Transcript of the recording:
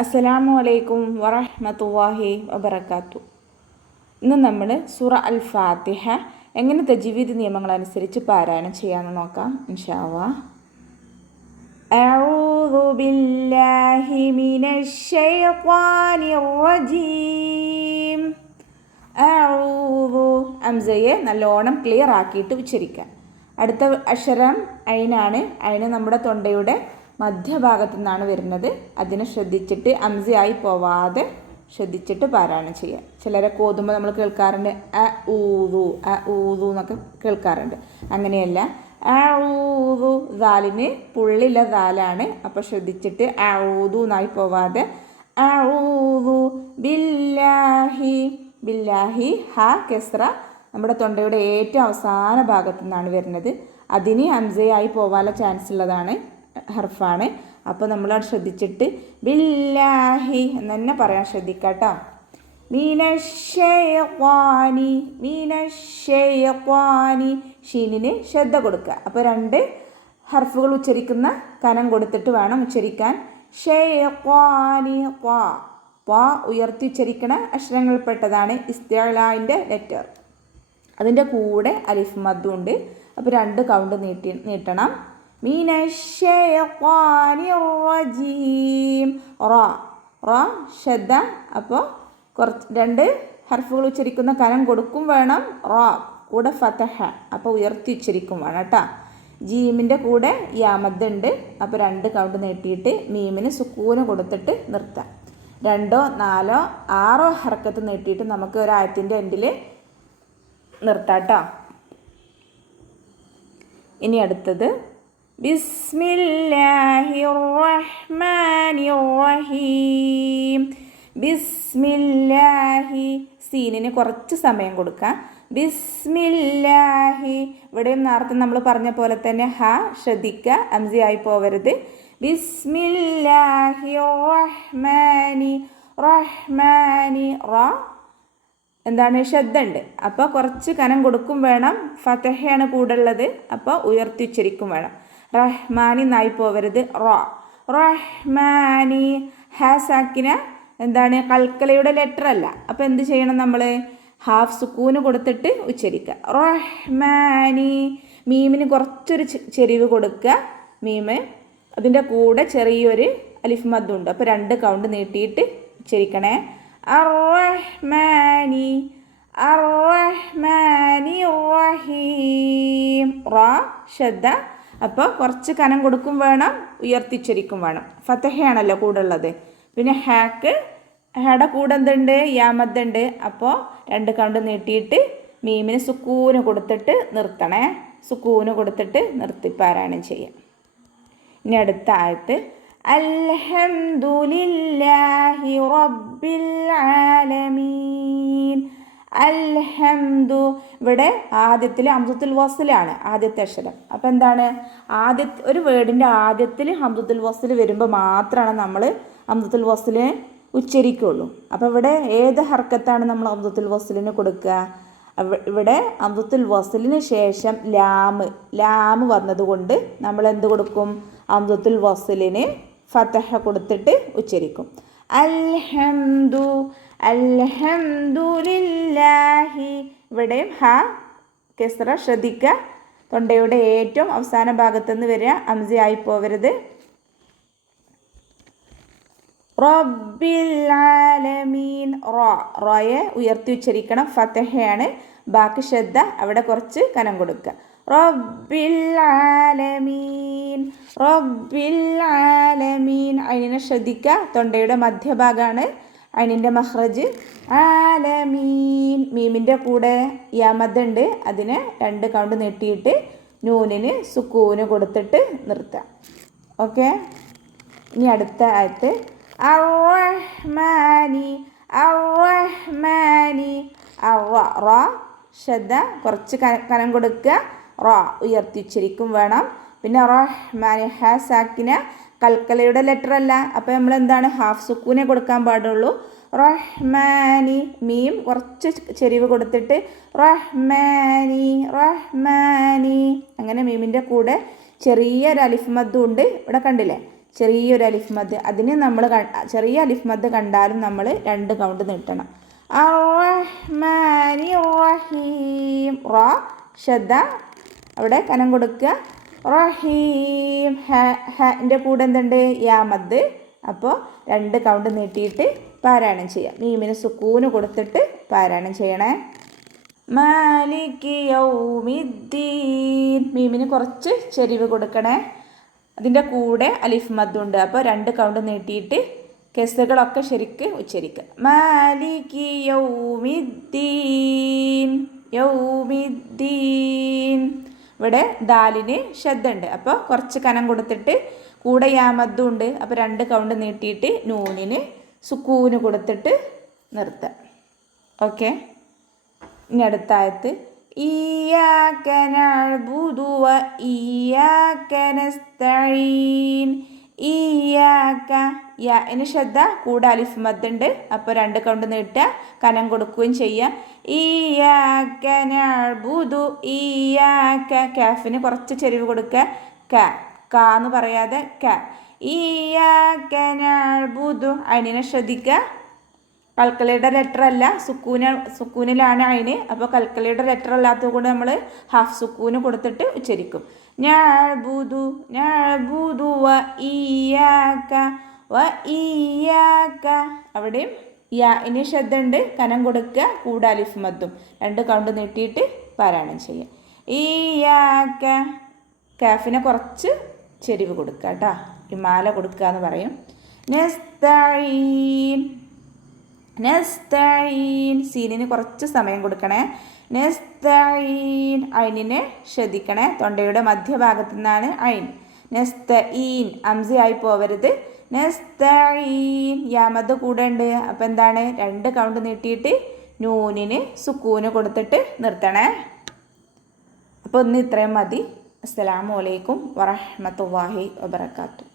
അസ്സലാമു അലൈക്കും വറഹ്മത്തുള്ളാഹി വബറകാത്തു. ഇന്ന് നമ്മൾ സൂറ അൽ ഫാത്തിഹ എങ്ങനെ തജ്വീദ് നിയമങ്ങളനുസരിച്ച് പാരായണം ചെയ്യാമെന്ന് നോക്കാം ഇൻഷാ അല്ലാഹ്. അഊദു ബില്ലാഹി മിനശ് ശൈത്വാനിർ റജീം. അഊദു ഹംസയെ നല്ലോണം ക്ലിയർ ആക്കിയിട്ട് ഉച്ചരിക്കാം. അടുത്ത അക്ഷരം ഐനാണ്. ഐന് നമ്മുടെ തൊണ്ടയുടെ മധ്യഭാഗത്തു നിന്നാണ് വരുന്നത്. അതിനെ ശ്രദ്ധിച്ചിട്ട് അംസയായി പോവാതെ ശ്രദ്ധിച്ചിട്ട് പാരായണം ചെയ്യുക. ചിലരെ കോതുമ്പോൾ നമ്മൾ കേൾക്കാറുണ്ട് അ ഊതു എന്നൊക്കെ കേൾക്കാറുണ്ട്. അങ്ങനെയല്ല, അ ഊതു ദാലിന് പുള്ളില്ല ദാലാണ്. അപ്പോൾ ശ്രദ്ധിച്ചിട്ട് അ ഊതു എന്നായി പോവാതെ അ ഊതു ബില്ലാഹി. ബില്ലാഹി ഹ കെസ്ര നമ്മുടെ തൊണ്ടയുടെ ഏറ്റവും അവസാന ഭാഗത്തു നിന്നാണ് വരുന്നത്. അതിന് ഹംസയായി പോവാനുള്ള ചാൻസ് ഉള്ളതാണ് ഹർഫാണ്. അപ്പോൾ നമ്മളത് ശ്രദ്ധിച്ചിട്ട് ബില്ലാഹി എന്ന് തന്നെ പറയാൻ ശ്രദ്ധിക്കാട്ടോ. മീനശ്ശൈത്വാനി മീനശ്ശൈത്വാനി ഷീനിന് ശ്രദ്ധ കൊടുക്കുക. അപ്പോൾ രണ്ട് ഹർഫുകൾ ഉച്ചരിക്കുന്ന കനം കൊടുത്തിട്ട് വേണം ഉച്ചരിക്കാൻ. ഷൈത്വാനി ത്വാ ഉയർത്തി ഉച്ചരിക്കണ അക്ഷരങ്ങളിൽപ്പെട്ടതാണ് ഇസ്തിഅലാഇൻ്റെ ലെറ്റർ. അതിൻ്റെ കൂടെ അലിഫ് മദ്ദും ഉണ്ട്. അപ്പോൾ രണ്ട് കൗണ്ട് നീട്ടണം. മിനശ്ശൈത്വാനിർ റജീം റ ഷദ്ദ. അപ്പോൾ രണ്ട് ഹർഫുകൾ ഉച്ചരിക്കുന്ന കനം കൊടുക്കും വേണം. റ കൂടെ ഫതഹ, അപ്പോൾ ഉയർത്തി ഉച്ചരിക്കും വേണം കേട്ടോ. ജീമിൻ്റെ കൂടെ യാമദ് ഉണ്ട്. അപ്പോൾ രണ്ട് കൗണ്ട് നീട്ടിയിട്ട് മീമിന് സുക്കൂന് കൊടുത്തിട്ട് നിർത്താം. 2, 4, 6 ഹർക്കത്ത് നീട്ടിയിട്ട് നമുക്ക് ഒരായത്തിൻ്റെ എൻഡിൽ നിർത്താം കേട്ടോ. ഇനി അടുത്തത് ബിസ്മില്ലാഹിർ റഹ്മാനിർ റഹീം. ബിസ്മില്ലാഹി സീനിന് കുറച്ച് സമയം കൊടുക്കാം. ബിസ്മില്ലാഹി ഇവിടെയും നേരത്തെ നമ്മൾ പറഞ്ഞ പോലെ തന്നെ ഹ ശ്രദ്ധിക്കുക, ഹംസയായി പോവരുത്. ബിസ്മില്ലാഹിർ റഹ്മാനി റഹ്മാനി റ എന്താണ് ഷദ്ദ ഉണ്ട്. അപ്പോൾ കുറച്ച് കനം കൊടുക്കും വേണം. ഫതഹയാണ് കൂടെ ഉള്ളത്. അപ്പോൾ ഉയർത്തി ഉച്ചരിക്കും വേണം. റഹ്മാനി നായി പോവരുത്. റഹ്മാനി ഹ സാക്കിന എന്താണ് കൽക്കലയുടെ ലെറ്റർ അല്ല. അപ്പോൾ എന്ത് ചെയ്യണം നമ്മൾ? ഹാഫ് സുക്കൂന് കൊടുത്തിട്ട് ഉച്ചരിക്കുക. റഹ്മാനി മീമിന് കുറച്ചൊരു ചെരിവ് കൊടുക്കുക. മീമ് അതിൻ്റെ കൂടെ ചെറിയൊരു അലിഫ് മദ്ദുണ്ട്. അപ്പോൾ രണ്ട് കൗണ്ട് നീട്ടിയിട്ട് ഉച്ചരിക്കണേ. അർ-റഹ്മാനി അർ-റഹ്മാനി റഹീം. റ ഷദ്ദ. അപ്പോൾ കുറച്ച് കനം കൊടുക്കും വേണം, ഉയർത്തിച്ചരിക്കും വേണം. ഫതഹയാണല്ലോ കൂടെ ഉള്ളത്. പിന്നെ ഹയുടെ കൂടെ എന്തുണ്ട്? യാമദ്ദുണ്ട്. അപ്പോൾ രണ്ട് കൗണ്ട് നീട്ടിയിട്ട് മീമിന് സുക്കൂന് കൊടുത്തിട്ട് നിർത്തണേ. സുക്കൂന് കൊടുത്തിട്ട് നിർത്തി പാരായണം ചെയ്യാം. ഇനി അടുത്ത ആയത്ത് അൽഹംദുലില്ലാഹി റബ്ബിൽ ആലമീൻ. അൽഹംദു ഇവിടെ ആദ്യത്തിൽ ഹംസത്തുൽ വസ്ലാണ് ആദ്യത്തെ അക്ഷരം. അപ്പോൾ എന്താണ് ഒരു വേർഡിൻ്റെ ആദ്യത്തിൽ ഹംസത്തുൽ വസ്ൽ വരുമ്പോൾ മാത്രമാണ് നമ്മൾ ഹംസത്തുൽ വസ്ലിനെ ഉച്ചരിക്കുകയുള്ളൂ. അപ്പോൾ ഇവിടെ ഏത് ഹർക്കത്താണ് നമ്മൾ ഹംസത്തുൽ വസ്ലിന് കൊടുക്കുക? ഇവിടെ ഹംസത്തുൽ വസ്ലിന് ശേഷം ലാമ് വന്നതുകൊണ്ട് നമ്മൾ എന്ത് കൊടുക്കും? ഹംസത്തുൽ വസ്ലിന് ഫതഹ കൊടുത്തിട്ട് ഉച്ചരിക്കും. അൽഹംദുലില്ലാഹി ഇവിടെയും ഹ കെസ്ര ശ്രദ്ധിക്കുക. തൊണ്ടയുടെ ഏറ്റവും അവസാന ഭാഗത്തുനിന്ന് വരിക, ഹംസയായി പോവരുത്. റബ്ബിൽ ആലമീൻ റോയെ ഉയർത്തി ഉച്ചരിക്കണം. ഫതഹയാണ്. ബാക്കി ശ്രദ്ധ അവിടെ കുറച്ച് കനം കൊടുക്കുക. റബ്ബിൽ ആലമീൻ റബ്ബിൽ ആലമീൻ. അതിനെ ശ്രദ്ധിക്കുക. തൊണ്ടയുടെ മധ്യഭാഗമാണ് അതിൻ്റെ മഖ്റജ്. ആലമീൻ മീമിൻ്റെ കൂടെ യാമദ് ഉണ്ട്. അതിനെ രണ്ട് കൗണ്ട് നീട്ടിയിട്ട് നൂനിന് സുക്കൂന് കൊടുത്തിട്ട് നിർത്താം. ഓക്കെ. ഇനി അടുത്ത ആയത്ത് അർ-റഹ്മാനി അർ-റഹ്മാനി റ ശ്രദ്ധ കുറച്ച് കനം കൊടുക്കുക. റ ഉയർത്തി ഉച്ചരിക്കും വേണം. പിന്നെ റഹ്മാനി ഹ സാക്കിന കൽക്കലയുടെ ലെറ്റർ അല്ല. അപ്പോൾ നമ്മൾ എന്താണ് ഹാഫ് സുക്കൂനെ കൊടുക്കാൻ പാടുള്ളൂ. റഹ്മാനി മീം കുറച്ച് ചെരിവ് കൊടുത്തിട്ട് റഹ്മാനി റഹ്മാനി. അങ്ങനെ മീമിൻ്റെ കൂടെ ചെറിയൊരു അലിഫ് മദ്ദും ഉണ്ട്. ഇവിടെ കണ്ടില്ലേ? ചെറിയൊരു അലിഫ് മദ്. അതിന് നമ്മൾ ചെറിയ അലിഫ് മദ് കണ്ടാലും നമ്മൾ 2 കൗണ്ട് നീട്ടണം. അർ-റഹ്മാനി റഹീം. റ ഷദ്ദ, അവിടെ കനം കൊടുക്കുക. റഹീം, ൻ്റെ കൂടെ എന്തുണ്ട്? യാ മദ്. അപ്പോൾ 2 കൗണ്ട് നീട്ടിയിട്ട് പാരായണം ചെയ്യാം. മീമിന് സുക്കൂന് കൊടുത്തിട്ട് പാരായണം ചെയ്യണേ. മാലിക് യൗമിദ്ദീൻ. മീമിന് കുറച്ച് ചെരിവ് കൊടുക്കണേ. അതിൻ്റെ കൂടെ അലിഫ് മദ്ദുണ്ട്. അപ്പോൾ 2 കൗണ്ട് നീട്ടിയിട്ട് കെസ്റുകളൊക്കെ ശരിക്ക് ഉച്ചരിക്കുക. മാലിക് യൗമിദ്ദീൻ. യൗമിദ്ദീൻ. ഇവിടെ ദാലിന് ഷദ്ദ ഉണ്ട്. അപ്പോൾ കുറച്ച് കനം കൊടുത്തിട്ട് കൂടെ യാമദ്ദും ഉണ്ട്. അപ്പോൾ 2 കൗണ്ട് നീട്ടിയിട്ട് നൂനിന് സുക്കൂന് കൊടുത്തിട്ട് നിർത്തുക. ഓക്കെ. ഇനി അടുത്ത ആയത്ത് ഇയ്യാക നഅ്ബുദു വ ഇയ്യാക നസ്തഈൻ. ഇയ്യാക, യാന് ഷദ്ദ, കൂടെ അലിഫ് മദ് ഉണ്ട്. അപ്പോൾ 2 കൗണ്ട് നീട്ടുക, കനം കൊടുക്കുകയും ചെയ്യുക. ഇയ്യാക നഅ്ബുദു. ഇയ്യാക, കാഫിന് കുറച്ച് ചെരിവ് കൊടുക്കുക. ക എന്ന് പറയാതെ ക. ഇയ്യാക നഅ്ബുദു. അയിനെ ശ്രദ്ധിക്കുക. കൽക്കലയുടെ ലെറ്റർ അല്ല, സുക്കൂനിലാണ് അയിന്. അപ്പോൾ കൽക്കലയുടെ ലെറ്റർ അല്ലാത്തത് കൊണ്ട് നമ്മൾ ഹാഫ് സുക്കൂന് കൊടുത്തിട്ട് ഉച്ചരിക്കും. നഅ്ബുദു. നഅ്ബുദു വ ഇയ്യാക. വ ഇയ്യാക. അവിടെയും യാന് ഷദ്ദ ഉണ്ട്, കനം കൊടുക്കുക, കൂടെ അലിഫ് മദ്ദും. 2 കൗണ്ട് നീട്ടിയിട്ട് പാരായണം ചെയ്യുക. ഇയ്യാക. കാഫിനെ കുറച്ച് ചെരിവ് കൊടുക്കുക കേട്ടോ. ഇമാല കൊടുക്കുക എന്ന് പറയും. നസ്തഈൻ. നസ്തഈൻ. സീനിന് കുറച്ച് സമയം കൊടുക്കണേ. നസ്തഈൻ. ഐനിനെ ശ്രദ്ധിക്കണേ. തൊണ്ടയുടെ മധ്യഭാഗത്തു നിന്നാണ് ഐൻ. നസ്തഈൻ. അംസയായി പോവരുത്. നസ്തഈൻ. യാമദ് കൂടെ ഉണ്ട്. അപ്പോൾ എന്താണ്? 2 കൗണ്ട് നീട്ടിയിട്ട് നൂനിന് സുക്കൂന് കൊടുത്തിട്ട് നിർത്തണേ. അപ്പോൾ ഇന്ന് ഇത്രയും മതി. അസ്സലാമു അലൈക്കും വറഹ്മത്തുള്ളാഹി വബറകാതുഹു.